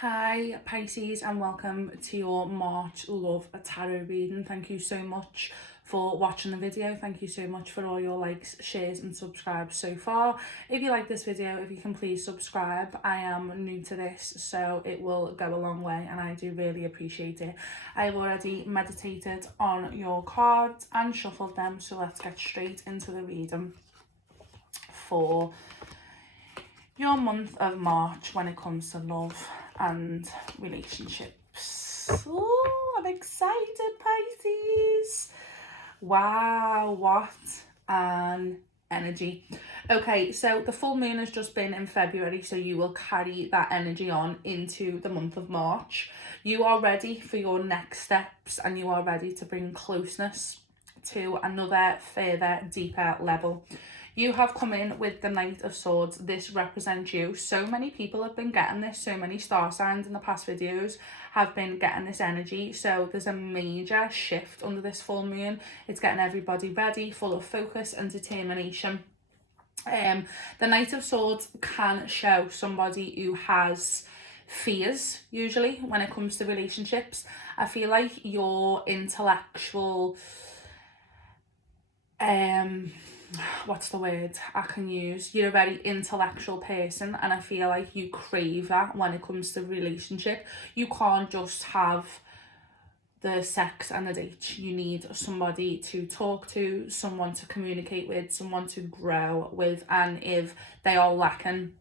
Hi Pisces, and welcome to your March Love Tarot reading. Thank you so much for watching the video. Thank you so much for all your likes, shares and subscribes so far. If you like this video, if you can please subscribe. I am new to this, so it will go a long way and I do really appreciate it. I've already meditated on your cards and shuffled them, so let's get straight into the reading for your month of March when it comes to love and relationships. Oh, I'm excited, Pisces. Wow, what an energy. Okay, so the full moon has just been in February, so you will carry that energy on into the month of March. You are ready for your next steps and you are ready to bring closeness to another further, deeper level. You have come in with the Knight of Swords. This represents you. So many people have been getting this. So many star signs in the past videos have been getting this energy. So there's a major shift under this full moon. It's getting everybody ready, full of focus and determination. The Knight of Swords can show somebody who has fears, usually, when it comes to relationships. I feel like your intellectual what's the word I can use? You're a very intellectual person, and I feel like you crave that when it comes to relationship. You can't just have the sex and the date. You need somebody to talk to, someone to communicate with, someone to grow with, and if they are lacking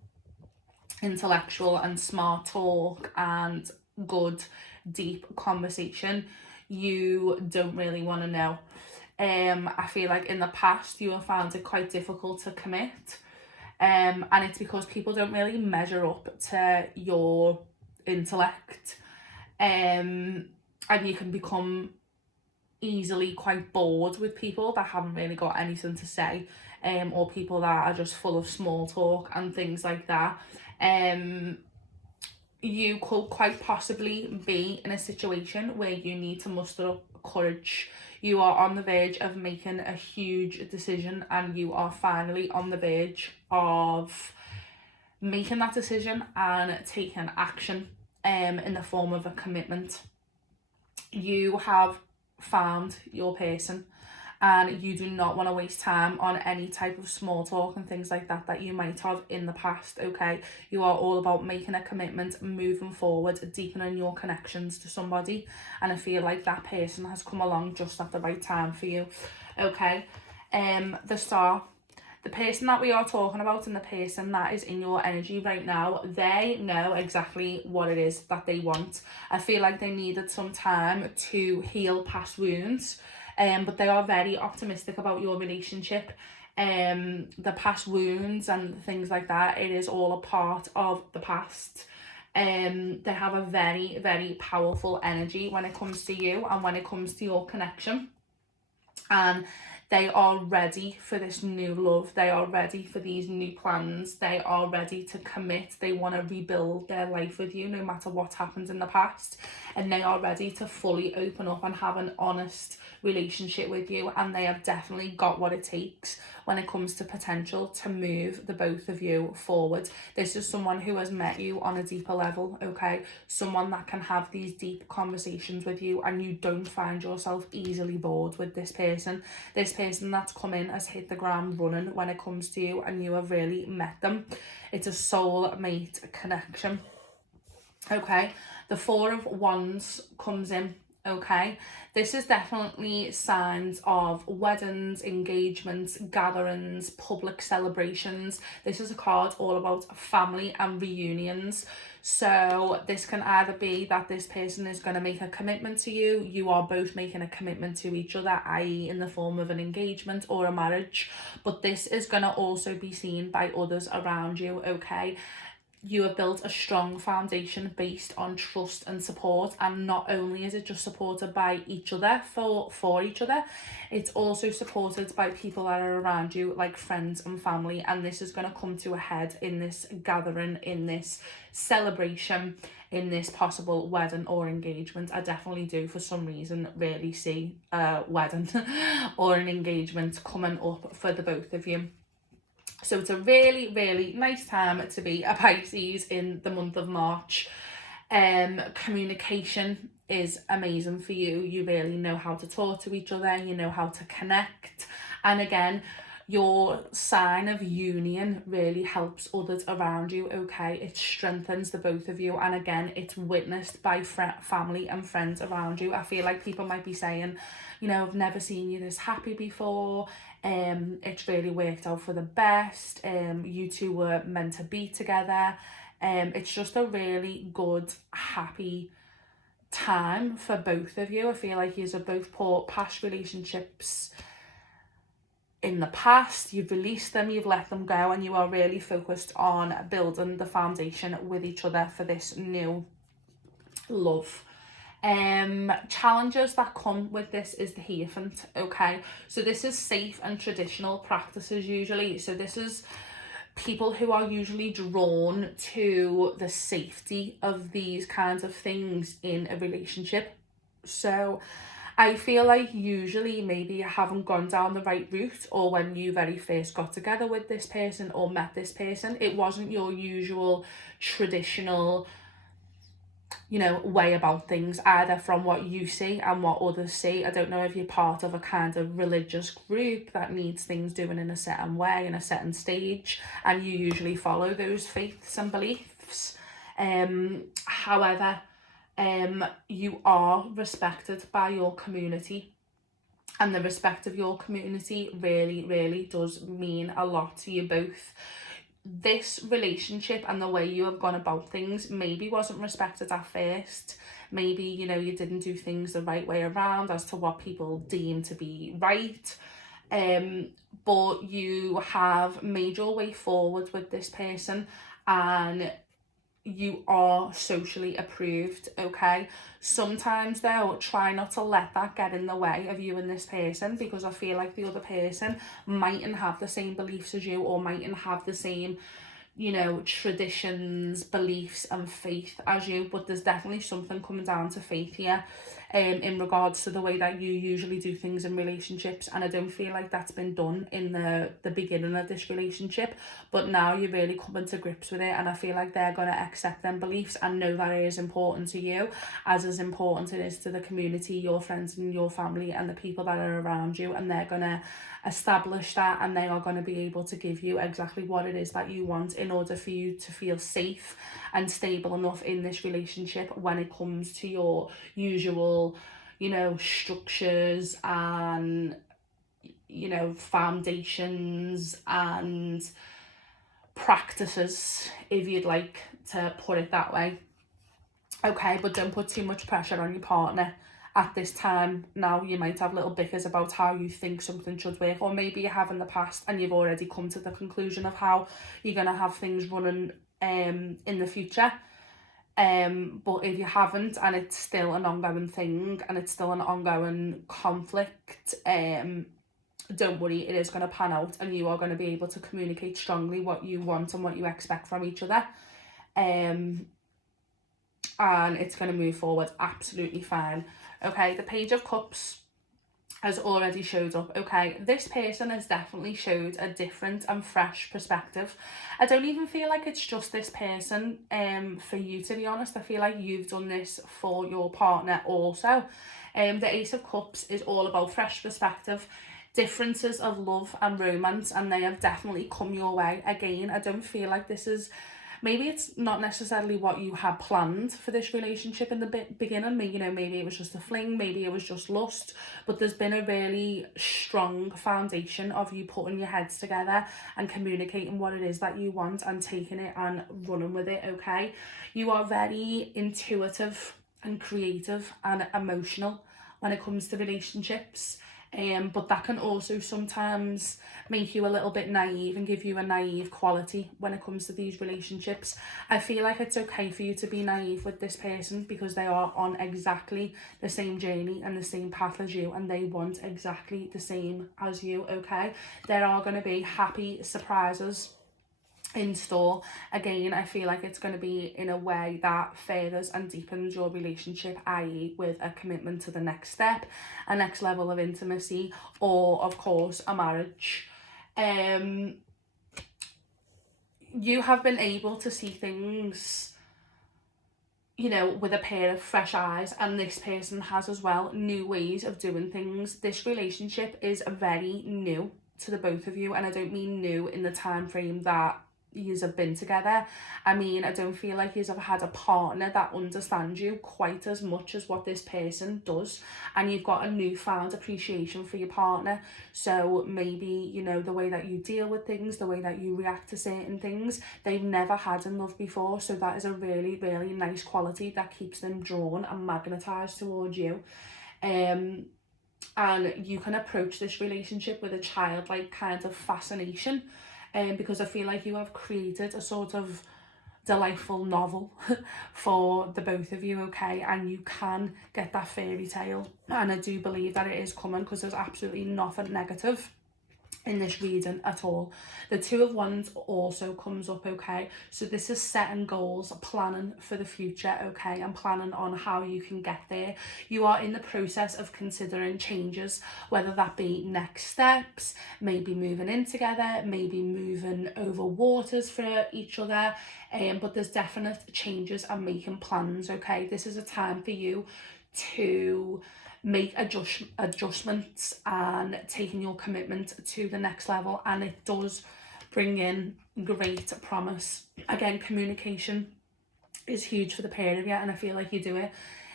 intellectual and smart talk and good deep conversation, you don't really want to know. I feel like in the past you have found it quite difficult to commit, and it's because people don't really measure up to your intellect, and you can become easily quite bored with people that haven't really got anything to say, or people that are just full of small talk and things like that. You could quite possibly be in a situation where you need to muster up courage. You are on the verge of making a huge decision, and you are finally on the verge of making that decision and taking action in the form of a commitment. You have found your person, and you do not want to waste time on any type of small talk and things like that you might have in the past. Okay, you are all about making a commitment, moving forward, deepening your connections to somebody, and I feel like that person has come along just at the right time for you. Okay, the star, the person that we are talking about and the person that is in your energy right now, they know exactly what it is that they want. I feel like they needed some time to heal past wounds, but they are very optimistic about your relationship. The past wounds and things like that, it is all a part of the past. They have a very, very powerful energy when it comes to you and when it comes to your connection. And they are ready for this new love. They are ready for these new plans. They are ready to commit. They want to rebuild their life with you no matter what happened in the past. And they are ready to fully open up and have an honest relationship with you. And they have definitely got what it takes when it comes to potential to move the both of you forward. This is someone who has met you on a deeper level, okay? Someone that can have these deep conversations with you, and you don't find yourself easily bored with this person. This person that's come in has hit the ground running when it comes to you, and you have really met them. It's a soulmate connection. Okay, the Four of Wands comes in. Okay, this is definitely signs of weddings, engagements, gatherings, public celebrations. This is a card all about family and reunions. So this can either be that this person is going to make a commitment to you, you are both making a commitment to each other, i.e. in the form of an engagement or a marriage, but this is going to also be seen by others around you, okay? You have built a strong foundation based on trust and support, and not only is it just supported by each other for each other, it's also supported by people that are around you, like friends and family, and this is going to come to a head in this gathering, in this celebration, in this possible wedding or engagement. I definitely do for some reason really see a wedding or an engagement coming up for the both of you. So it's a really, really nice time to be a Pisces in the month of March. Communication is amazing for you. You really know how to talk to each other, you know how to connect. And again, your sign of union really helps others around you, okay? It strengthens the both of you, and again, it's witnessed by family and friends around you. I feel like people might be saying, you know, I've never seen you this happy before. It's really worked out for the best. You two were meant to be together. It's just a really good, happy time for both of you. I feel like you have both put past relationships in the past, you've released them, you've let them go, and you are really focused on building the foundation with each other for this new love. Challenges that come with this is the Hierophant, okay? So this is safe and traditional practices usually. So this is people who are usually drawn to the safety of these kinds of things in a relationship. So I feel like usually maybe you haven't gone down the right route, or when you very first got together with this person or met this person, it wasn't your usual traditional, you know, way about things, either from what you see and what others see. I don't know if you're part of a kind of religious group that needs things doing in a certain way, in a certain stage, and you usually follow those faiths and beliefs. However, you are respected by your community, and the respect of your community really, really does mean a lot to you both. This relationship and the way you have gone about things maybe wasn't respected at first. Maybe, you know, you didn't do things the right way around as to what people deem to be right. But you have made your way forward with this person, and you are socially approved, okay? Sometimes though, try not to let that get in the way of you and this person, because I feel like the other person mightn't have the same beliefs as you, or mightn't have the same, you know, traditions, beliefs and faith as you, but there's definitely something coming down to faith here, in regards to the way that you usually do things in relationships. And I don't feel like that's been done in the beginning of this relationship, but now you're really coming to grips with it, and I feel like they're going to accept them beliefs and know that it is important to you as important it is to the community, your friends and your family and the people that are around you, and they're going to establish that, and they are going to be able to give you exactly what it is that you want in order for you to feel safe and stable enough in this relationship when it comes to your usual, you know, structures and, you know, foundations and practices, if you'd like to put it that way. Okay, but don't put too much pressure on your partner at this time. Now, you might have little bickers about how you think something should work, or maybe you have in the past and you've already come to the conclusion of how you're going to have things running in the future. But if you haven't, and it's still an ongoing thing and it's still an ongoing conflict, don't worry, it is going to pan out, and you are going to be able to communicate strongly what you want and what you expect from each other. And it's going to move forward absolutely fine. Okay, the Page of Cups has already showed up. Okay, this person has definitely showed a different and fresh perspective. I don't even feel like it's just this person for you, to be honest. I feel like you've done this for your partner also. The Ace of Cups is all about fresh perspective, differences of love and romance, and they have definitely come your way. Again, I don't feel like this is, maybe it's not necessarily what you had planned for this relationship in the beginning. Maybe, you know, maybe it was just a fling, maybe it was just lust, but there's been a really strong foundation of you putting your heads together and communicating what it is that you want and taking it and running with it, okay? You are very intuitive and creative and emotional when it comes to relationships. But that can also sometimes make you a little bit naive and give you a naive quality when it comes to these relationships. I feel like it's okay for you to be naive with this person, because they are on exactly the same journey and the same path as you, and they want exactly the same as you, okay? There are going to be happy surprises in store. Again, I feel like it's going to be in a way that furthers and deepens your relationship, i.e. with a commitment to the next step, a next level of intimacy, or of course a marriage. You have been able to see things you know, with a pair of fresh eyes, and this person has as well new ways of doing things. This relationship is very new to the both of you, and I don't mean new in the time frame that yous have been together. I mean, I don't feel like you've ever had a partner that understands you quite as much as what this person does, and you've got a newfound appreciation for your partner. So maybe, you know, the way that you deal with things, the way that you react to certain things, they've never had in love before. So that is a really, really nice quality that keeps them drawn and magnetized towards you. And you can approach this relationship with a childlike kind of fascination, because I feel like you have created a sort of delightful novel for the both of you, okay? And you can get that fairy tale, and I do believe that it is coming, because there's absolutely nothing negative in this reading at all. The Two of Wands also comes up, okay? So this is setting goals, planning for the future, okay? And planning on how you can get there. You are in the process of considering changes, whether that be next steps, maybe moving in together, maybe moving over waters for each other, but there's definite changes and making plans, okay? This is a time for you to make adjustments and taking your commitment to the next level, and it does bring in great promise. Again, communication is huge for the pair of you, and I feel like you do it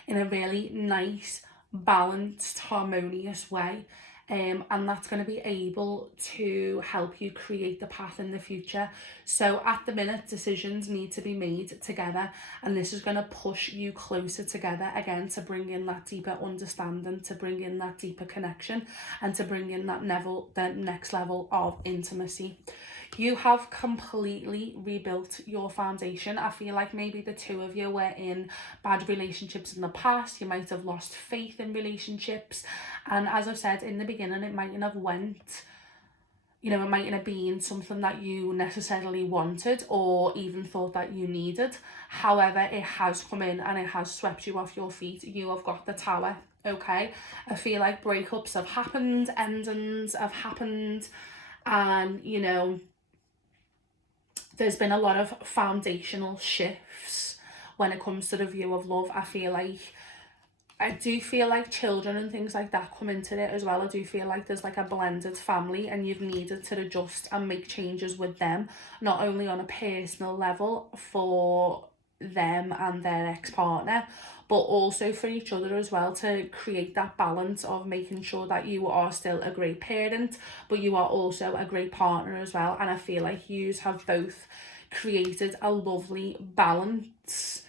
in a really nice, balanced, harmonious way. And that's going to be able to help you create the path in the future. So at the minute, decisions need to be made together, and this is going to push you closer together again, to bring in that deeper understanding, to bring in that deeper connection, and to bring in that next level of intimacy. You have completely rebuilt your foundation. I feel like maybe the two of you were in bad relationships in the past. You might have lost faith in relationships. And as I've said in the beginning, it mightn't have went, you know, it mightn't have been something that you necessarily wanted or even thought that you needed. However, it has come in and it has swept you off your feet. You have got the Tower, okay? I feel like breakups have happened, endings have happened, and, you know, there's been a lot of foundational shifts when it comes to the view of love. I do feel like children and things like that come into it as well. I do feel like there's like a blended family, and you've needed to adjust and make changes with them, not only on a personal level for them and their ex-partner, but also for each other as well, to create that balance of making sure that you are still a great parent, but you are also a great partner as well. And I feel like you have both created a lovely balance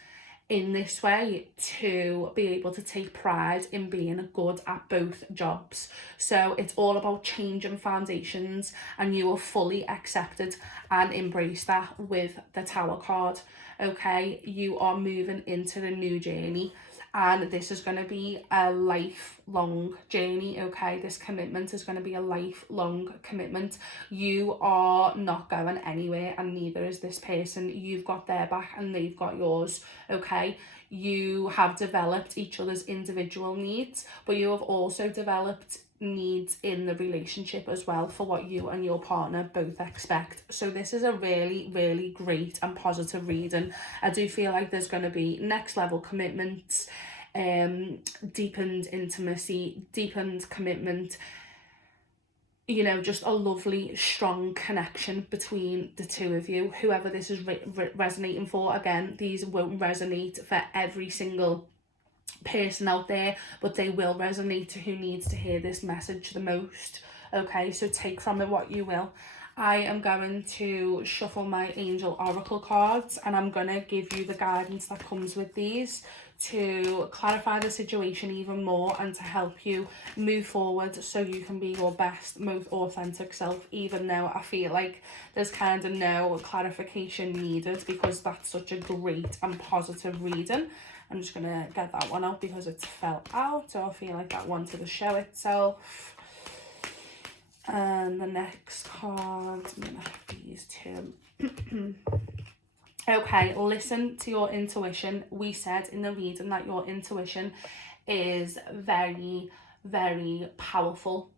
in this way to be able to take pride in being good at both jobs. So it's all about changing foundations, and you are fully accepted and embrace that with the Tower card, okay? You are moving into the new journey, and this is going to be a lifelong journey, okay? This commitment is going to be a lifelong commitment. You are not going anywhere, and neither is this person. You've got their back and they've got yours, okay? You have developed each other's individual needs, but you have also developed needs in the relationship as well for what you and your partner both expect. So this is a really, really great and positive reading. I do feel like there's going to be next level commitments, deepened intimacy, deepened commitment, you know, just a lovely strong connection between the two of you. Whoever this is resonating for, again, these won't resonate for every single person out there, but they will resonate to who needs to hear this message the most, okay? So take from it what you will. I am going to shuffle my angel oracle cards, and I'm going to give you the guidance that comes with these to clarify the situation even more, and to help you move forward so you can be your best, most authentic self, even though I feel like there's kind of no clarification needed, because that's such a great and positive reading. I'm just going to get that one out because it fell out, so I feel like that wanted to show itself. And the next card, I'm going to have these two. Okay, listen to your intuition. We said in the reading that your intuition is very, very powerful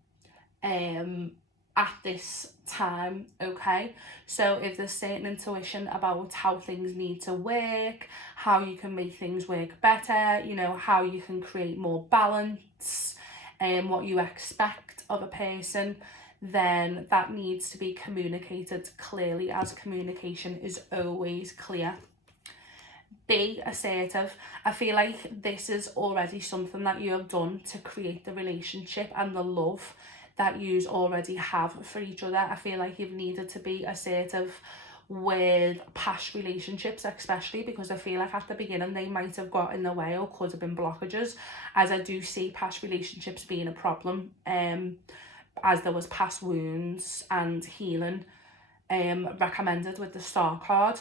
at this time, okay? So if there's certain intuition about how things need to work, how you can make things work better, you know, how you can create more balance, and what you expect of a person, then that needs to be communicated clearly, as communication is always clear. Be assertive. I feel like this is already something that you have done to create the relationship and the love that you already have for each other. I feel like you've needed to be assertive with past relationships, especially because I feel like at the beginning they might have got in the way or could have been blockages, as I do see past relationships being a problem, as there was past wounds and healing recommended with the Star card.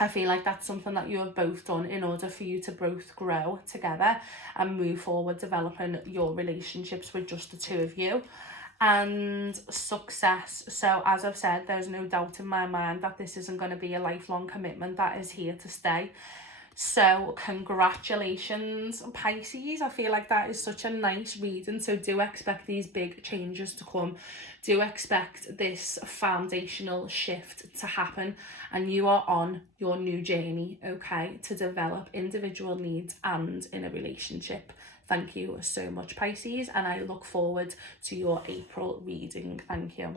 I feel like that's something that you have both done in order for you to both grow together and move forward, developing your relationships with just the two of you. And success. So as I've said, there's no doubt in my mind that this isn't going to be a lifelong commitment that is here to stay. So congratulations, Pisces. I feel like that is such a nice reading. So do expect these big changes to come. Do expect this foundational shift to happen. And you are on your new journey, okay, to develop individual needs and in a relationship. Thank you so much, Pisces. And I look forward to your April reading. Thank you.